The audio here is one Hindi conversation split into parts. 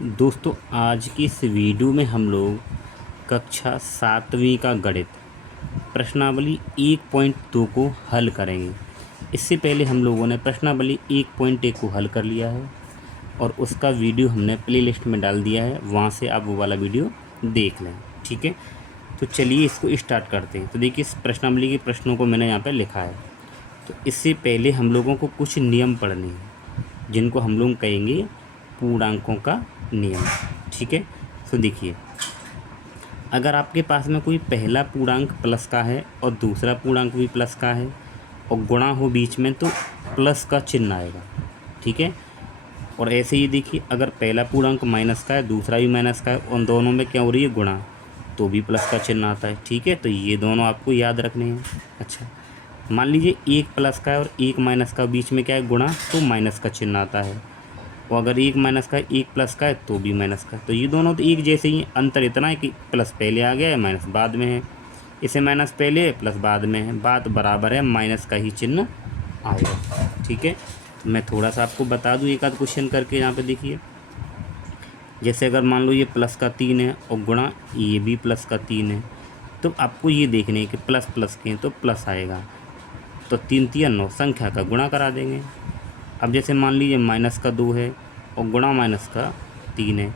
दोस्तों आज की इस वीडियो में हम लोग कक्षा 7वीं का गणित प्रश्नावली 1.2 को हल करेंगे। इससे पहले हम लोगों ने प्रश्नावली 1.1 को हल कर लिया है और उसका वीडियो हमने प्लेलिस्ट में डाल दिया है, वहाँ से आप वो वाला वीडियो देख लें। ठीक है, तो चलिए इसको स्टार्ट करते हैं। तो देखिए इस प्रश्नावली के प्रश्नों को मैंने यहाँ पर लिखा है। तो इससे पहले हम लोगों को कुछ नियम पढ़ने हैं जिनको हम लोग कहेंगे पूर्णांकों का नियम। ठीक है, तो देखिए अगर आपके पास में कोई पहला पूर्णांक प्लस का है और दूसरा पूर्णांक भी प्लस का है और गुणा हो बीच में, तो प्लस का चिन्ह आएगा। ठीक है, और ऐसे ही देखिए अगर पहला पूर्णांक माइनस का है, दूसरा भी माइनस का है, उन दोनों में क्या हो रही है गुणा, तो भी प्लस का चिन्ह आता है। ठीक है, तो ये दोनों आपको याद रखने हैं। अच्छा, मान लीजिए एक प्लस का है और एक माइनस का, बीच में क्या है गुणा, तो माइनस का चिन्ह आता है। और अगर एक माइनस का है एक प्लस का है तो भी माइनस का है। तो ये दोनों तो एक जैसे ही, अंतर इतना है कि प्लस पहले आ गया है, माइनस बाद में है। इसे माइनस पहले है, प्लस बाद में है, बात बराबर है, माइनस का ही चिन्ह आएगा। ठीक है, तो मैं थोड़ा सा आपको बता दूं एक आध क्वेश्चन करके। यहाँ पे देखिए जैसे अगर मान लो ये प्लस का 3 है और गुणा ये भी प्लस का 3 है, तो आपको ये देखने है कि प्लस प्लस के हैं तो प्लस आएगा। तो 3 3 9 संख्या का गुणा करा देंगे। अब जैसे मान लीजिए माइनस का 2 है और गुणा माइनस का 3 है,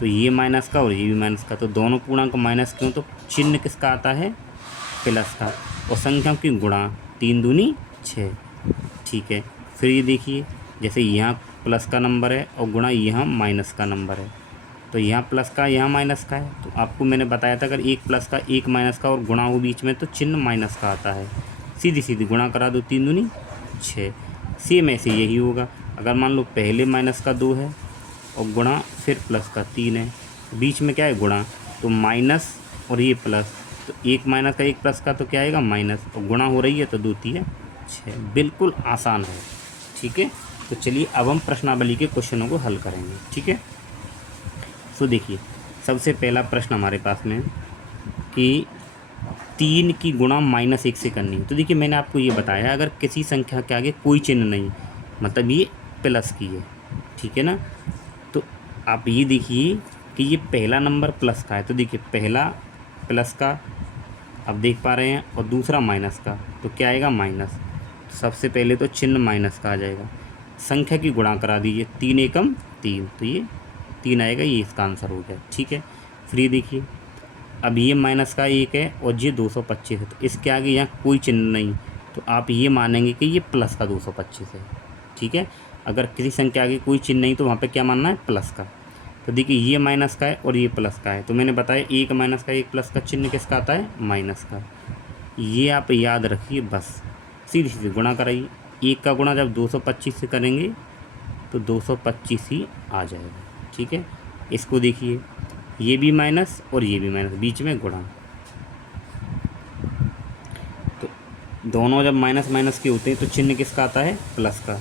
तो ये माइनस का और ये भी माइनस का, तो दोनों पूर्णांक माइनस क्यों, तो चिन्ह किसका आता है, प्लस का, और संख्या की गुणा, 3 दूनी 6। ठीक है, फिर ये देखिए जैसे यहाँ प्लस का नंबर है और गुणा यहाँ माइनस का नंबर है, तो यहाँ प्लस का यहाँ माइनस का है। तो आपको मैंने बताया था अगर एक प्लस का एक माइनस का और गुणा हो बीच में, तो चिन्ह माइनस का आता है। सीधी सीधी गुणा करा दो, 3 दूनी 6। सेम ऐसे यही होगा। अगर मान लो पहले माइनस का 2 है और गुणा फिर प्लस का 3 है, बीच में क्या है गुणा, तो माइनस और ये प्लस, तो एक माइनस का एक प्लस का तो क्या आएगा माइनस, और गुणा हो रही है तो 2 3 6। बिल्कुल आसान है। ठीक है, तो चलिए अब हम प्रश्नावली के क्वेश्चनों को हल करेंगे। ठीक है, तो देखिए सबसे पहला प्रश्न हमारे पास में कि 3 की गुणा -1 से करनी है। तो देखिए मैंने आपको ये बताया अगर किसी संख्या के आगे कोई चिन्ह नहीं, मतलब ये प्लस की है। ठीक है ना, तो आप ये देखिए कि ये पहला नंबर प्लस का है, तो देखिए पहला प्लस का आप देख पा रहे हैं और दूसरा माइनस का, तो क्या आएगा माइनस। तो सबसे पहले तो चिन्ह माइनस का आ जाएगा। संख्या की गुणा करा दीजिए, 3 एकम 3, तो ये 3 आएगा, ये इसका आंसर हो गया। ठीक है, फिर ये देखिए अब ये माइनस का 1 है और ये 225 है, तो इसके आगे यहाँ कोई चिन्ह नहीं, तो आप ये मानेंगे कि ये प्लस का 225 है। ठीक है, अगर किसी संख्या आगे कोई चिन्ह नहीं तो वहाँ पे क्या मानना है, प्लस का। तो देखिए ये माइनस का है और ये प्लस का है, तो मैंने बताया एक माइनस का एक प्लस का चिन्ह किसका आता है, माइनस का। ये आप याद रखिए बस। सीधी सीधी गुणा कराइए, एक का गुणा जब 225 से करेंगे तो 225 ही आ जाएगा। ठीक है, इसको देखिए ये भी माइनस और ये भी माइनस, बीच में गुणा, तो दोनों जब माइनस माइनस के होते हैं तो चिन्ह किसका आता है, प्लस का।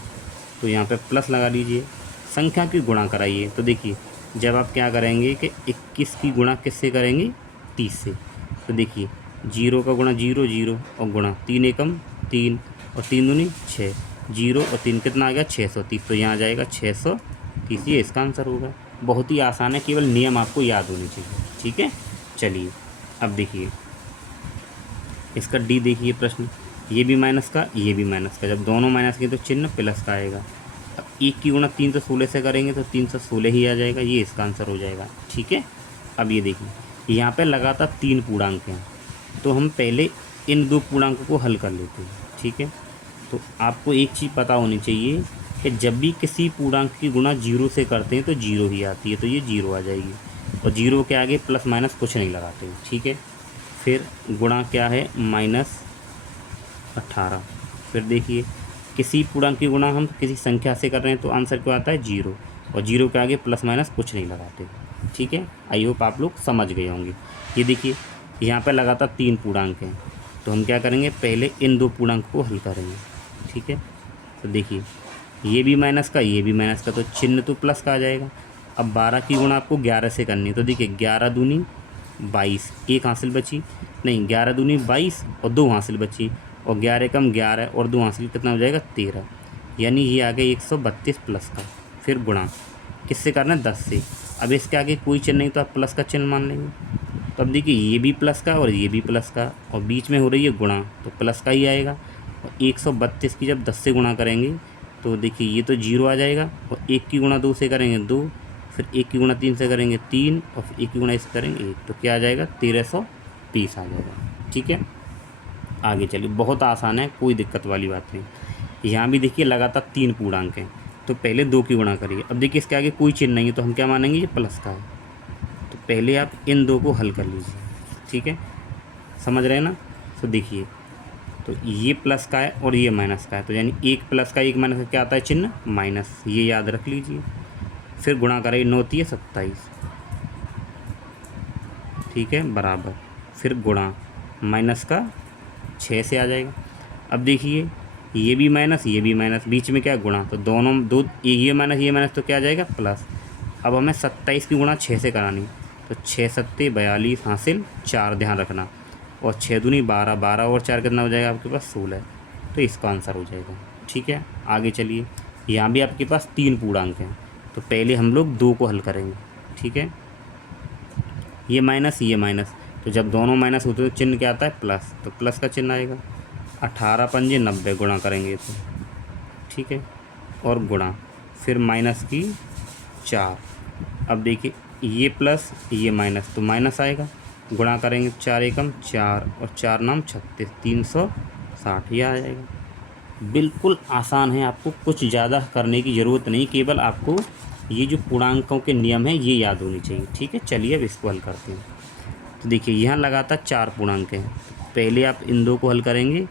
तो यहाँ पे प्लस लगा लीजिए, संख्या की गुणा कराइए। तो देखिए जब आप क्या करेंगे कि 21 की गुणा किससे करेंगे, 30 से। तो देखिए 0 का गुणा 0 0 और गुणा 3 एकम 3 और 3 दूनी 6, 0 और 3 कितना आ गया 630, तो यहाँ आ जाएगा 630, ये इसका आंसर होगा। बहुत ही आसान है, केवल नियम आपको याद होने चाहिए। ठीक है, चलिए अब देखिए इसका डी देखिए प्रश्न, ये भी माइनस का ये भी माइनस का, जब दोनों माइनस के तो चिन्ह प्लस का आएगा। अब 1 की गुणा 316 से करेंगे तो 316 ही आ जाएगा, ये इसका आंसर हो जाएगा। ठीक है, अब ये देखिए यहाँ पे लगातार 3 पूर्णांक हैं, तो हम पहले इन 2 पूर्णांकों को हल कर लेते हैं। ठीक है, तो आपको एक चीज़ पता होनी चाहिए कि जब भी किसी पूर्णांक की गुणा 0 से करते हैं तो 0 ही आती है, तो ये 0 आ जाएगी, और 0 के आगे प्लस माइनस कुछ नहीं लगाते। ठीक है, फिर गुणा क्या है -18। फिर देखिए किसी पूर्णांक की गुणा हम किसी संख्या से कर रहे हैं तो आंसर क्या आता है 0, और 0 के आगे प्लस माइनस कुछ नहीं लगाते। ठीक है, आई होप आप लोग समझ गए होंगे। ये देखिए यहाँ पर लगातार 3 पूर्णांक हैं, तो हम क्या करेंगे पहले इन 2 पूर्णांक को हल करेंगे। ठीक है, तो देखिए ये भी माइनस का ये भी माइनस का, तो चिन्ह तो प्लस का आ जाएगा। अब 12 की गुणा आपको 11 से करनी है, तो देखिए 11 दूनी 22, एक हासिल बची, नहीं 11 दूनी 22 और 2 हासिल बची, और 11 कम 11 और 2 हासिल कितना हो जाएगा 13, यानी ये आ गया 132 प्लस का। फिर गुणा किससे करना है 10 से, अब इसके आगे कोई चिन्ह नहीं तो आप प्लस का चिन्ह मान लेंगे। तो अब देखिए ये भी प्लस का और ये भी प्लस का और बीच में हो रही है गुणा, तो प्लस का ही आएगा। और 132 की जब 10 से गुणा करेंगे तो देखिए ये तो 0 आ जाएगा, और 1 की गुणा 2 से करेंगे 2, फिर 1 की गुणा 3 से करेंगे 3, और फिर 1 की गुणा इससे करेंगे 1, तो क्या आ जाएगा 1320 आ जाएगा। ठीक है, आगे चलिए, बहुत आसान है, कोई दिक्कत वाली बात नहीं। यहाँ भी देखिए लगातार 3 पूर्णांक हैं, तो पहले 2 की गुणा करिए। अब देखिए इसके आगे कोई चिन्ह नहीं है तो हम क्या मानेंगे, ये प्लस का है। तो पहले आप इन 2 को हल कर लीजिए। ठीक है, समझ रहे हैं ना। तो देखिए, तो ये प्लस का है और ये माइनस का है, तो यानी एक प्लस का एक माइनस का क्या आता है चिन्ह, माइनस, ये याद रख लीजिए। फिर गुणा करेंगे 9 × 27, ठीक है, बराबर, फिर गुणा माइनस का 6 से आ जाएगा। अब देखिए ये भी माइनस ये भी माइनस, बीच में क्या गुणा, तो दोनों दो ये माइनस तो क्या आ जाएगा प्लस। अब हमें 27 की गुणा 6 से करानी, तो 6 सत्ते 42 हासिल 4, ध्यान रखना, और 6 दूनी 12, 12 और 4 कितना हो जाएगा आपके पास 16, तो इसका आंसर हो जाएगा। ठीक है, आगे चलिए, यहाँ भी आपके पास 3 पूर्णांक हैं, तो पहले हम लोग 2 को हल करेंगे। ठीक है, ये माइनस, तो जब दोनों माइनस होते हैं तो चिन्ह क्या आता है प्लस, तो प्लस का चिन्ह आएगा। 18 पंजे 90 गुणा करेंगे तो, ठीक है, और गुणा, फिर माइनस की 4। अब देखिए ये प्लस ये माइनस, तो माइनस आएगा, गुणा करेंगे 4 एकम 4 और 4 नाम 36, 360 ये आ जाएगा। बिल्कुल आसान है, आपको कुछ ज़्यादा करने की ज़रूरत नहीं, केवल आपको ये जो पूर्णांकों के नियम है ये याद होनी चाहिए। ठीक है, चलिए अब इसको हल करते हैं। तो देखिए यहाँ लगातार 4 पूर्णांक हैं, पहले आप इन 2 को हल करेंगे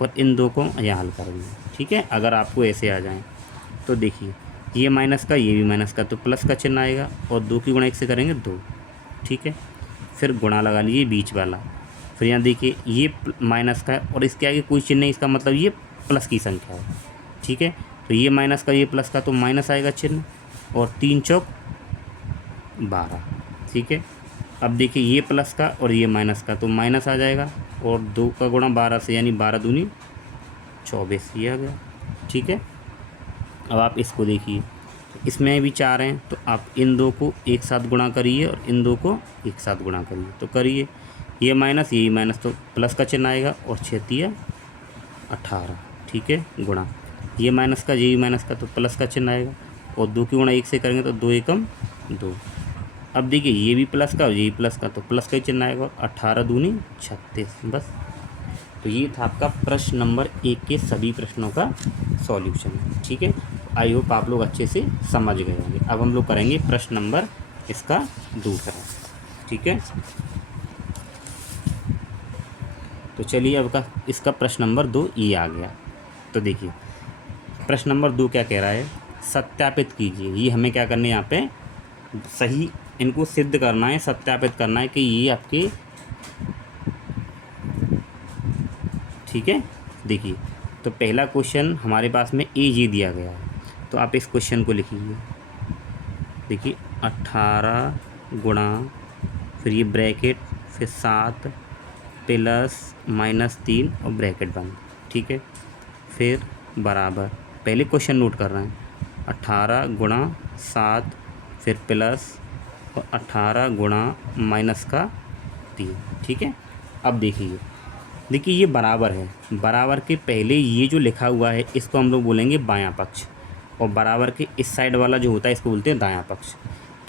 और इन 2 को यहाँ हल करेंगे। ठीक है, अगर आपको ऐसे आ जाएँ तो देखिए ये माइनस का ये भी माइनस का, तो प्लस का चिन्ह आएगा, और 2 की गुणा 1 से करेंगे 2। ठीक है, फिर गुणा लगा लीजिए बीच वाला, फिर यहाँ देखिए ये माइनस का है और इसके आगे कोई चिन्ह नहीं, इसका मतलब ये प्लस की संख्या है। ठीक है, तो ये माइनस का ये प्लस का, तो माइनस आएगा चिन्ह, और 3 चौक 12। ठीक है, अब देखिए ये प्लस का और ये माइनस का, तो माइनस आ जाएगा, और 2 का गुणा 12 से, यानी 12 दूनी 24 ये आ गया। ठीक है, अब आप इसको देखिए, तो इसमें भी 4 हैं, तो आप इन 2 को एक साथ गुणा करिए और इन 2 को एक साथ गुणा करिए, तो करिए, ये माइनस यही माइनस, तो प्लस का चिन्ह आएगा, और 6 × 18। ठीक है, गुणा, ये माइनस का यही माइनस का, तो प्लस का चिन्ह आएगा, और 2 की गुणा 1 से करेंगे तो 2 एकम 2। अब देखिए ये भी प्लस का और ये भी प्लस का, तो प्लस का ही चिन्ह आएगा, 18 दूनी 36, बस। तो ये था आपका प्रश्न नंबर 1 के सभी प्रश्नों का सॉल्यूशन। ठीक है, आई होप आप लोग अच्छे से समझ गए होंगे। अब हम लोग करेंगे प्रश्न नंबर इसका दूसरा। ठीक है, तो चलिए अब का इसका प्रश्न नंबर 2 ये आ गया। तो देखिए प्रश्न नंबर 2 क्या कह रहा है, सत्यापित कीजिए। ये हमें क्या करना है, यहाँ पे सही इनको सिद्ध करना है, सत्यापित करना है कि ये आपके, ठीक है। देखिए तो पहला क्वेश्चन हमारे पास में ए ये दिया गया है, तो आप इस क्वेश्चन को लिखिए। देखिए 18 गुणा, फिर ये ब्रैकेट, फिर 7 प्लस -3 और ब्रैकेट बंद। ठीक है, फिर बराबर, पहले क्वेश्चन नोट कर रहे हैं, 18 गुणा 7 फिर प्लस और 18 गुणा -3। ठीक है, अब देखिए ये बराबर है, बराबर के पहले ये जो लिखा हुआ है इसको हम लोग बोलेंगे बायां पक्ष, और बराबर के इस साइड वाला जो होता है इसको बोलते हैं दायां पक्ष।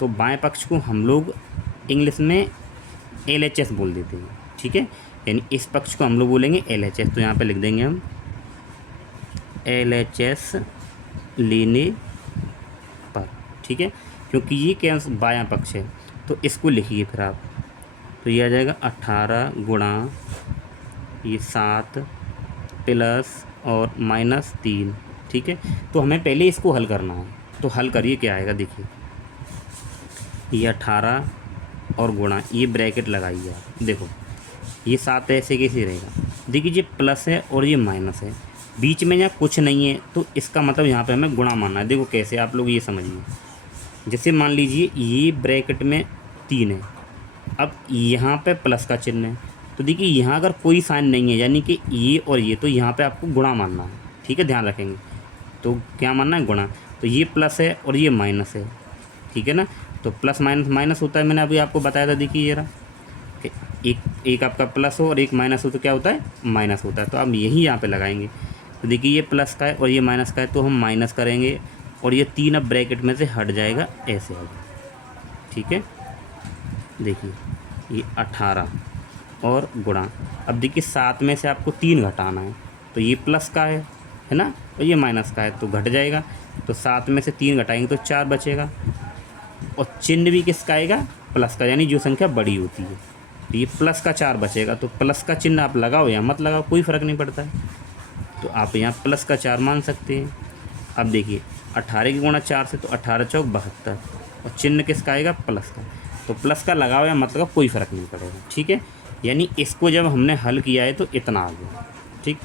तो बाएं पक्ष को हम लोग इंग्लिश में LHS बोल देते हैं। ठीक है, यानी इस पक्ष को हम लोग बोलेंगे LHS। तो यहाँ पे लिख देंगे हम LHS लेने पर। ठीक है, क्योंकि ये क्या बायां पक्ष है, तो इसको लिखिए फिर आप। तो ये आ जाएगा 18 गुणा ये 7 प्लस और -3। ठीक है, तो हमें पहले इसको हल करना है, तो हल करिए क्या आएगा। देखिए ये 18 और गुणा, ये ब्रैकेट लगाइए आप, देखो ये 7 ऐसे कैसे रहेगा। देखिए ये प्लस है और ये माइनस है, बीच में यहाँ कुछ नहीं है, तो इसका मतलब यहाँ पे हमें गुणा मानना है। देखो कैसे, आप लोग ये समझिए, जैसे मान लीजिए ये ब्रैकेट में 3 है, अब यहाँ पे प्लस का चिन्ह है, तो देखिए यहाँ अगर कोई साइन नहीं है, यानी कि ये और ये, तो यहाँ पे आपको गुणा मानना है। ठीक है, ध्यान रखेंगे, तो क्या मानना है, गुणा। तो ये प्लस है और ये माइनस है, ठीक है ना। तो प्लस माइनस माइनस होता है, मैंने अभी आपको बताया था। देखिए ये रहा कि एक एक आपका प्लस हो और एक माइनस हो तो क्या होता है, माइनस होता है। तो अब यही यहाँ पे लगाएंगे। तो देखिए ये प्लस का है और ये माइनस का है, तो हम माइनस करेंगे और ये 3 अब ब्रैकेट में से हट जाएगा, ऐसे आएगा। ठीक है, देखिए ये 18 और गुणा, अब देखिए 7 में से आपको 3 घटाना है, तो ये प्लस का है ना, और ये माइनस का है तो घट जाएगा। तो 7 में से 3 घटाएंगे तो 4 बचेगा, और चिन्ह भी किसका आएगा, प्लस का, यानी जो संख्या बड़ी होती है। तो ये प्लस का 4 बचेगा, तो प्लस का चिन्ह आप लगाओ या मत लगाओ कोई फ़र्क नहीं पड़ता है, तो आप यहाँ प्लस का 4 मान सकते हैं। अब देखिए 18 की गुणा 4 से, तो 18 चौक 72, और चिन्ह किसका आएगा, प्लस का। तो प्लस का लगाओ या मत लगाओ कोई फ़र्क नहीं पड़ेगा। ठीक है, यानी इसको जब हमने हल किया है तो इतना आ गया। ठीक,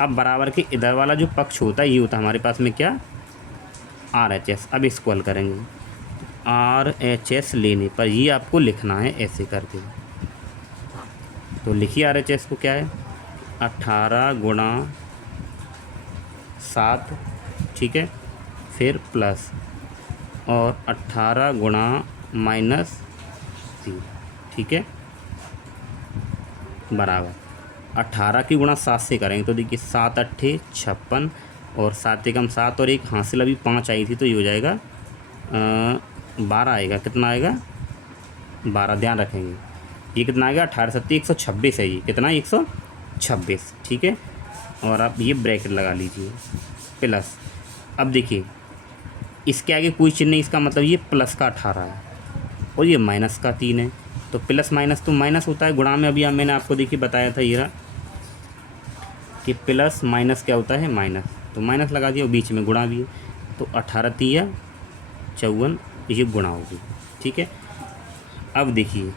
अब बराबर के इधर वाला जो पक्ष होता है ये होता है हमारे पास में क्या, RHS। अब इसको हल करेंगे, RHS लेने पर ये आपको लिखना है ऐसे करके। तो लिखिए RHS को क्या है, 18 गुणा 7, ठीक है, फिर प्लस और 18 गुणा -3, ठीक है, बराबर 18 की गुणा 7 से करेंगे तो देखिए 7 अट्ठे 56, और 7 एकम 7 और एक हासिल अभी 5 आई थी, तो ये हो जाएगा 12 आएगा। कितना आएगा, 12, ध्यान रखेंगे। ये कितना आएगा, 18 सत्ती 126 है, ये कितना 126, ठीक है। और आप ये ब्रैकेट लगा लीजिए, प्लस। अब देखिए इसके आगे कोई चिन्ह नहीं, इसका मतलब ये प्लस का 18 है और ये माइनस का 3 है, तो प्लस माइनस तो माइनस होता है। गुणा में अभी मैंने आपको देखिए बताया था ये रहा कि प्लस माइनस क्या होता है, माइनस, तो माइनस लगा दिया और बीच में गुणा भी है, तो 18 तिया 54, ये गुणा होगी। ठीक है, अब देखिए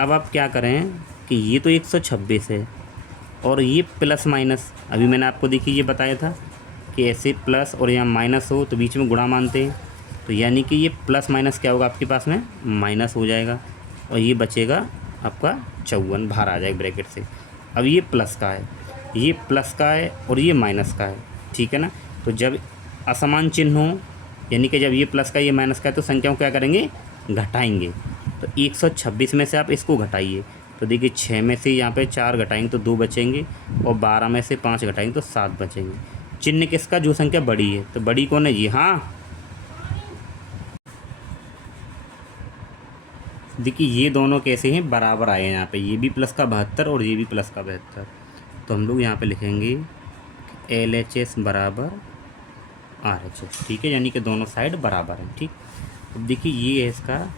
अब आप क्या करें कि ये तो 126 है और ये प्लस माइनस, अभी मैंने आपको देखिए ये बताया था कि ऐसे प्लस और यहाँ माइनस हो तो बीच में गुणा मानते हैं, तो यानी कि ये प्लस माइनस क्या होगा आपके पास में, माइनस हो जाएगा, और ये बचेगा आपका 54 बाहर आ जाएगा ब्रैकेट से। अब ये प्लस का है, ये प्लस का है और ये माइनस का है, ठीक है ना। तो जब असमान चिन्ह हो, यानी कि जब ये प्लस का ये माइनस का है, तो संख्याओं क्या करेंगे, घटाएंगे। तो 126 में से आप इसको घटाइए, तो देखिए 6 में से यहाँ पे 4 घटाएंगे तो 2 बचेंगे, और 12 में से 5 घटाएंगे तो 7 बचेंगे। चिन्ह किसका, जो संख्या बड़ी है, तो बड़ी कौन है जी, हाँ देखिए ये दोनों कैसे हैं, बराबर आए हैं यहाँ पे, ये भी प्लस का 72 और ये भी प्लस का 72। तो हम लोग यहाँ पे लिखेंगे LHS बराबर RHS, ठीक है, यानी कि दोनों साइड बराबर हैं। ठीक, अब देखिए ये है इसका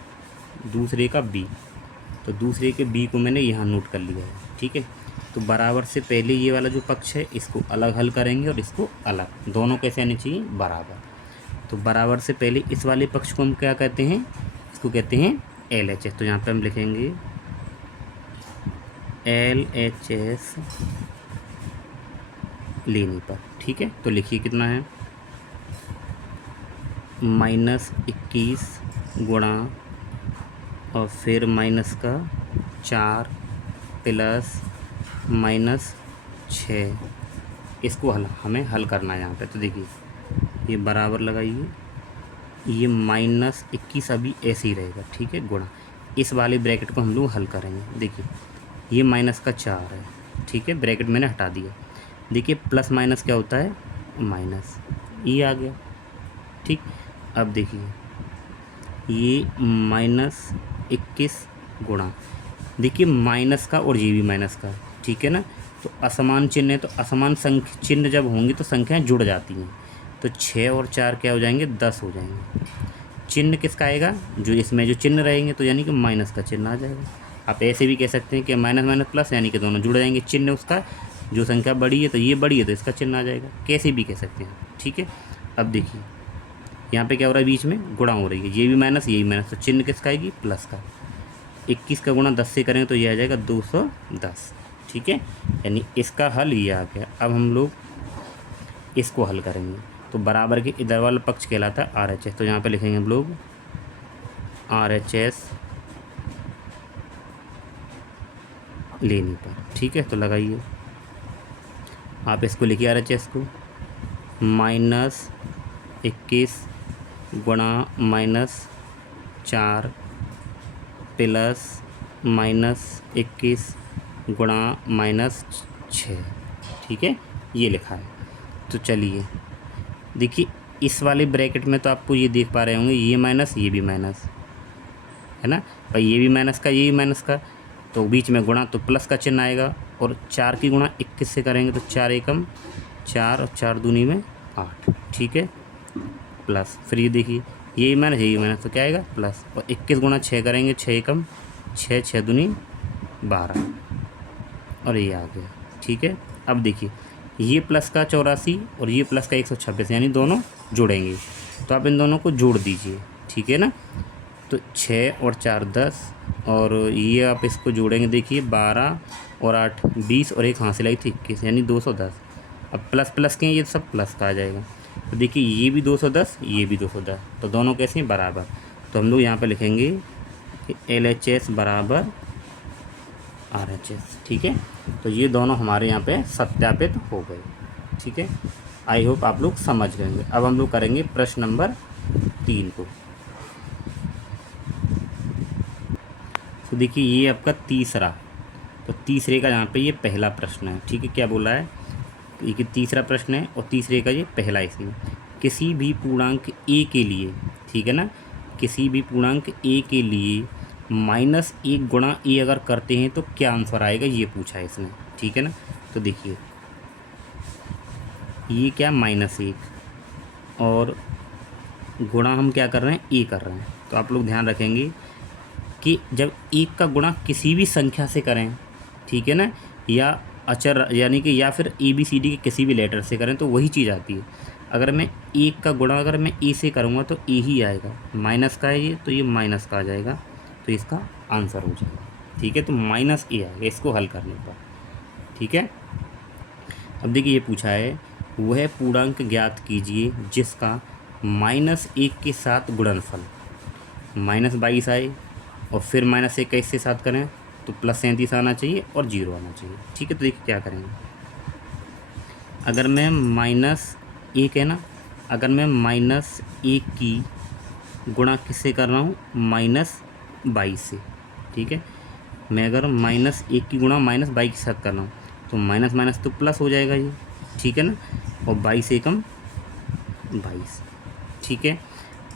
दूसरे का B, तो दूसरे के B को मैंने यहाँ नोट कर लिया है। ठीक है, तो बराबर से पहले ये वाला जो पक्ष है इसको अलग हल करेंगे और इसको अलग, दोनों कैसे आने चाहिए, बराबर। तो बराबर से पहले इस वाले पक्ष को हम क्या कहते हैं, इसको कहते हैं LHS। तो यहाँ पे हम लिखेंगे LHS लेने पर। ठीक है, तो लिखिए कितना है, -21 गुणा और फिर माइनस का 4 प्लस -6, इसको हमें हल करना है यहाँ पे। तो देखिए ये बराबर लगाइए, ये -21 अभी ऐसे ही रहेगा, ठीक है, गुणा इस वाले ब्रैकेट को हम लोग हल करेंगे। देखिए ये माइनस का 4 है, ठीक है, ब्रैकेट मैंने हटा दिया। देखिए प्लस माइनस क्या होता है, माइनस, ये आ गया। ठीक, अब देखिए ये -21 गुणा, देखिए माइनस का और ये भी माइनस का, ठीक है ना। तो असमान चिन्ह है, तो असमान संख्या चिन्ह जब होंगे तो संख्याएं जुड़ जाती हैं, तो 6 और 4 क्या हो जाएंगे, 10 हो जाएंगे। चिन्ह किसका आएगा, जो इसमें जो चिन्ह रहेंगे, तो यानी कि माइनस का चिन्ह आ जाएगा। आप ऐसे भी कह सकते हैं कि माइनस माइनस प्लस, यानी कि दोनों जुड़ जाएंगे। चिन्ह उसका, जो संख्या बड़ी है तो ये बड़ी है तो इसका चिन्ह आ जाएगा, कैसे भी कह सकते हैं। ठीक है, अब देखिए यहाँ पे क्या हो रहा है, बीच में गुणा हो रही है, ये भी माइनस ये भी माइनस, तो चिन्ह किसका आएगी, प्लस का। 21 का गुणा 10 से करेंगे तो ये आ जाएगा 210। ठीक है, यानी इसका हल ये आ गया। अब हम लोग इसको हल करेंगे, तो बराबर के इधर वाला पक्ष कहलाता है RHS। तो यहाँ पे लिखेंगे हम लोग RHS लेने पर। ठीक है, तो लगाइए आप, इसको लिखिए RHS को, -21 गुणा 4 प्लस -21 गुणा -6, ठीक है, ये लिखा है। तो चलिए देखिए, इस वाले ब्रैकेट में तो आपको ये देख पा रहे होंगे, ये माइनस ये भी माइनस है ना भाई, ये भी माइनस का ये भी माइनस का, तो बीच में गुणा तो प्लस का चिन्ह आएगा। और 4 की गुणा 21 से करेंगे तो 4 एकम 4 और 4 दूनी में 8, ठीक है, प्लस। फिर ये देखिए, ये माइनस तो क्या आएगा प्लस। और 21 गुणा 6 करेंगे, 6 एकम 6, 6 दूनी 12 और ये आ गया, ठीक है। अब देखिए, ये प्लस का 84 और ये प्लस का 126, यानी दोनों जोड़ेंगे, तो आप इन दोनों को जोड़ दीजिए, ठीक है ना। तो 6 और 4 10 और ये आप इसको जोड़ेंगे, देखिए 12 और 8 20 और एक हासिल आई थी 21, यानी 210। अब प्लस प्लस के ये सब प्लस का आ जाएगा, तो देखिए ये भी 210 ये भी 210, तो दोनों कैसे हैं बराबर। तो हम लोग यहाँ पे लिखेंगे कि LHS बराबर RHS, ठीक है। तो ये दोनों हमारे यहाँ पे सत्यापित हो गए, ठीक है। आई होप आप लोग समझ गए। अब हम लोग करेंगे प्रश्न नंबर 3 को। तो देखिए, ये आपका तीसरा, तो तीसरे का यहाँ पे ये पहला प्रश्न है, ठीक है। क्या बोला है, ये तीसरा प्रश्न है और तीसरे का ये पहला, इसमें किसी भी पूर्णांक a के लिए, ठीक है ना, किसी भी पूर्णांक a के लिए -1 गुणा a अगर करते हैं तो क्या आंसर आएगा, ये पूछा है इसने, ठीक है ना। तो देखिए, ये क्या -1 और गुणा हम क्या कर रहे हैं a कर रहे हैं, तो आप लोग ध्यान रखेंगे कि जब 1 का गुणा किसी भी संख्या से करें, ठीक है ना, या अचर यानी कि या फिर ABCD के किसी भी लेटर से करें तो वही चीज़ आती है। अगर मैं 1 का गुणा अगर मैं a से करूँगा तो a ही आएगा, माइनस का है ये तो ये माइनस का आ जाएगा, तो इसका आंसर हो जाएगा, ठीक है। तो -a आएगा इसको हल करने पर, ठीक है। अब देखिए, ये पूछा है वह पूर्णांक ज्ञात कीजिए जिसका -1 के साथ गुणनफल -22 आए और फिर -1 का इससे साथ करें तो +37 आना चाहिए और 0 आना चाहिए, ठीक है। तो देखिए क्या करेंगे, अगर मैं -1 है ना, अगर मैं -1 की गुणा किससे कर रहा हूँ, -22 से, ठीक है। मैं अगर -1 की गुणा -22 के साथ कर रहा हूँ तो माइनस माइनस तो प्लस हो जाएगा ये, ठीक है ना। और 22 एकम 22, ठीक है।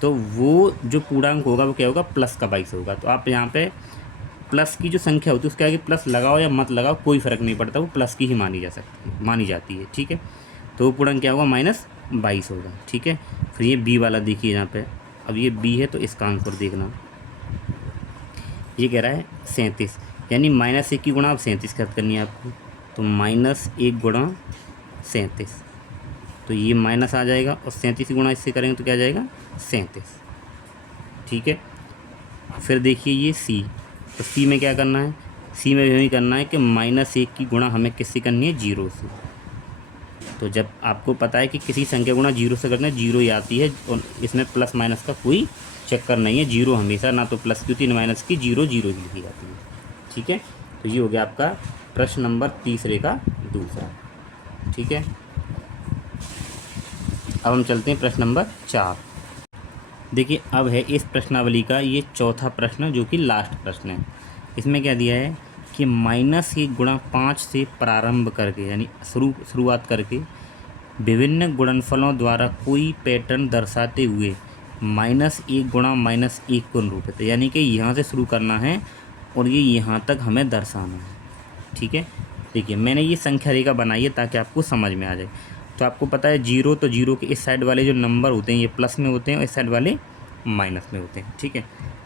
तो वो जो पूर्णांक होगा वो क्या होगा, प्लस का 22 होगा। तो आप यहाँ पे प्लस की जो संख्या होती है उसका आगे प्लस लगाओ या मत लगाओ कोई फ़र्क नहीं पड़ता, वो प्लस की ही मानी जाती है, ठीक है। तो वो पूर्णांक क्या होगा, -22 होगा, ठीक है। फिर ये बी वाला देखिए यहाँ पे, अब ये बी है तो इसका आंसर देखना, ये कह रहा है 37, यानी -1 की गुणा अब 37 के साथ करनी है आपको, तो -1 गुणा 37, तो ये माइनस आ जाएगा और 37 की गुणा इससे करेंगे तो क्या आ जाएगा 37, ठीक है। फिर देखिए ये सी, तो सी में क्या करना है, सी में भी करना है कि -1 की गुणा हमें किससे करनी है, 0 से। तो जब आपको पता है कि किसी संख्या गुणा 0 से करना है 0 ही आती है और इसमें प्लस माइनस का कोई चक्कर नहीं है, 0 हमेशा ना तो प्लस की होती है ना माइनस की, 0 0 ही लिखी जाती है, ठीक है। तो ये हो गया आपका प्रश्न नंबर तीसरे का दूसरा, ठीक है। अब हम चलते हैं प्रश्न नंबर 4। देखिए, अब है इस प्रश्नावली का ये चौथा प्रश्न जो कि लास्ट प्रश्न है। इसमें क्या दिया है कि -1 गुणा 5 से प्रारंभ करके, यानी शुरुआत करके विभिन्न गुणनफलों द्वारा कोई पैटर्न दर्शाते हुए -1 गुणा -1 को निरूपित है, यानी कि यहाँ से शुरू करना है और ये यहाँ तक हमें दर्शाना है, ठीक है। देखिए, मैंने ये संख्या रेखा बनाई है ताकि आपको समझ में आ जाए। तो आपको पता है 0, तो 0 के इस साइड वाले जो नंबर होते हैं ये प्लस में होते हैं और इस साइड वाले माइनस में होते हैं, ठीक है।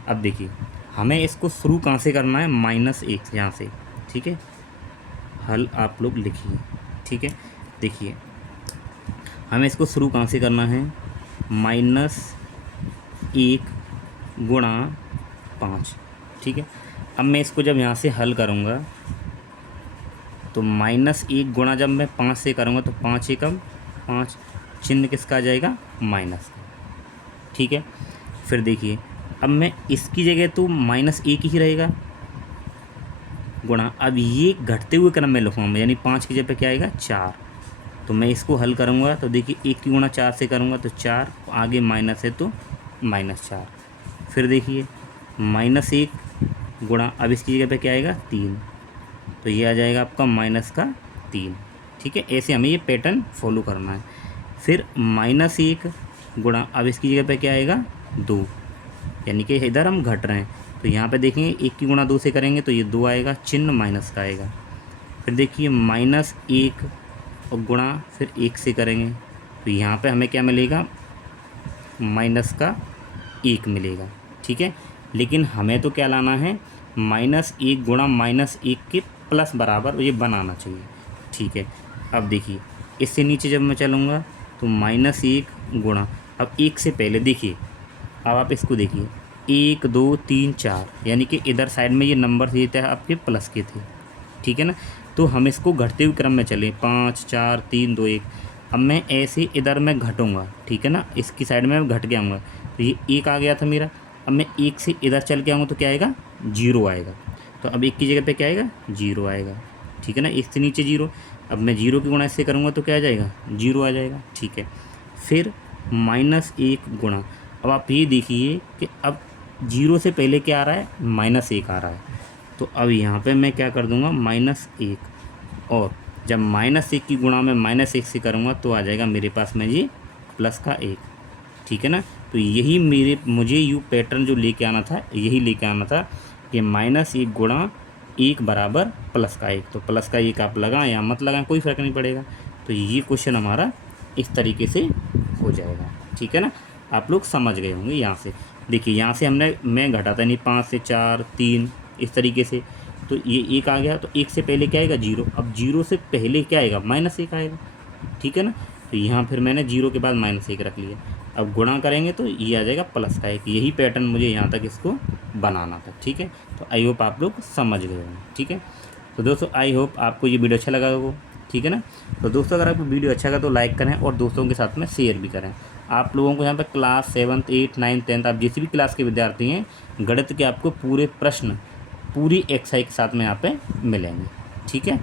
अब देखिए, हमें इसको शुरू कहाँ से करना है, -1 यहाँ से, ठीक है। हल आप लोग लिखिए, ठीक है। देखिए, हमें इसको शुरू कहाँ से करना है, -1 गुणा 5, ठीक है। अब मैं इसको जब यहाँ से हल करूँगा तो -1 गुणा जब मैं 5 से करूँगा तो 5 एकम 5, चिन्ह किसका आ जाएगा, माइनस, ठीक है। फिर देखिए, अब मैं इसकी जगह तो -1 ही रहेगा गुणा, अब ये घटते हुए क्रम में लिखूँगा, यानी 5 की जगह पे क्या आएगा 4, तो मैं इसको हल करूँगा तो देखिए 1 की गुणा 4 से करूँगा तो 4, आगे माइनस है तो -4, फिर देखिए -1 गुणा, अब इसकी जगह पे क्या आएगा 3, तो ये आ जाएगा आपका -3। ठीक है, ऐसे हमें ये पैटर्न फॉलो करना है। फिर -1 गुणा, अब इसकी जगह पे क्या आएगा 2, यानी कि इधर हम घट रहे हैं, तो यहाँ पे देखेंगे 1 की गुणा 2 से करेंगे तो ये 2 आएगा, चिन्ह माइनस का आएगा। फिर देखिए -1 और गुणा फिर 1 से करेंगे तो यहाँ पे हमें क्या मिलेगा, -1 मिलेगा। ठीक है, लेकिन हमें तो क्या लाना है, -1 गुणा -1 के प्लस बराबर ये बनाना चाहिए। ठीक है, अब देखिए इससे नीचे जब मैं चलूँगा तो -1 गुणा, अब 1 से पहले देखिए, अब आप इसको देखिए 1 2 3 4, यानी कि इधर साइड में ये नंबर ये थे आपके प्लस के थे। ठीक है ना, तो हम इसको घटते हुए क्रम में चलें, 5 4 3 2 1। अब मैं ऐसे इधर मैं घटूँगा, ठीक है ना, इसकी साइड में मैं घट के आऊँगा, तो ये 1 आ गया था मेरा। अब मैं 1 से इधर चल के आऊँगा तो क्या आएगा, 0 आएगा। तो अब 1 की जगह पे क्या आएगा, 0 आएगा। ठीक है ना, 1 से नीचे 0, अब मैं 0 की गुणा इससे करूँगा तो क्या आ जाएगा, 0 आ जाएगा। ठीक है, फिर -1 गुणा, अब आप ये देखिए कि अब 0 से पहले क्या आ रहा है, -1 आ रहा है, तो अब यहाँ पे मैं क्या कर दूँगा, -1, और जब -1 की गुणा में -1 से करूँगा तो आ जाएगा मेरे पास में ये +1। ठीक है ना, तो यही मुझे यू पैटर्न जो लेके आना था, यही लेके आना था कि -1 गुणा 1 बराबर +1। तो +1 आप लगाएं या मत लगाएं, कोई फ़र्क नहीं पड़ेगा। तो ये क्वेश्चन हमारा इस तरीके से हो जाएगा। ठीक है ना, आप लोग समझ गए होंगे। यहाँ से देखिए, यहाँ से मैं घटाता नहीं, 5 से 4 3 इस तरीके से, तो ये 1 आ गया, तो 1 से पहले क्या आएगा, 0। अब 0 से पहले क्या आएगा, -1 आएगा। ठीक है ना, तो यहाँ फिर मैंने 0 के बाद -1 रख लिया। अब गुणा करेंगे तो ये आ जाएगा +1। यही पैटर्न मुझे यहाँ तक इसको बनाना था। ठीक है, तो आई होप आप लोग समझ गए होंगे। ठीक है, तो दोस्तों आई होप आपको ये वीडियो अच्छा लगा होगा। ठीक है ना, तो दोस्तों अगर आपको वीडियो अच्छा लगा तो लाइक करें और दोस्तों के साथ में शेयर भी करें। आप लोगों को यहाँ पे class 7th 8th 9th 10th आप जिस भी क्लास के विद्यार्थी हैं, गणित के आपको पूरे प्रश्न पूरी एक्सरसाइज के साथ में यहाँ पे मिलेंगे। ठीक है।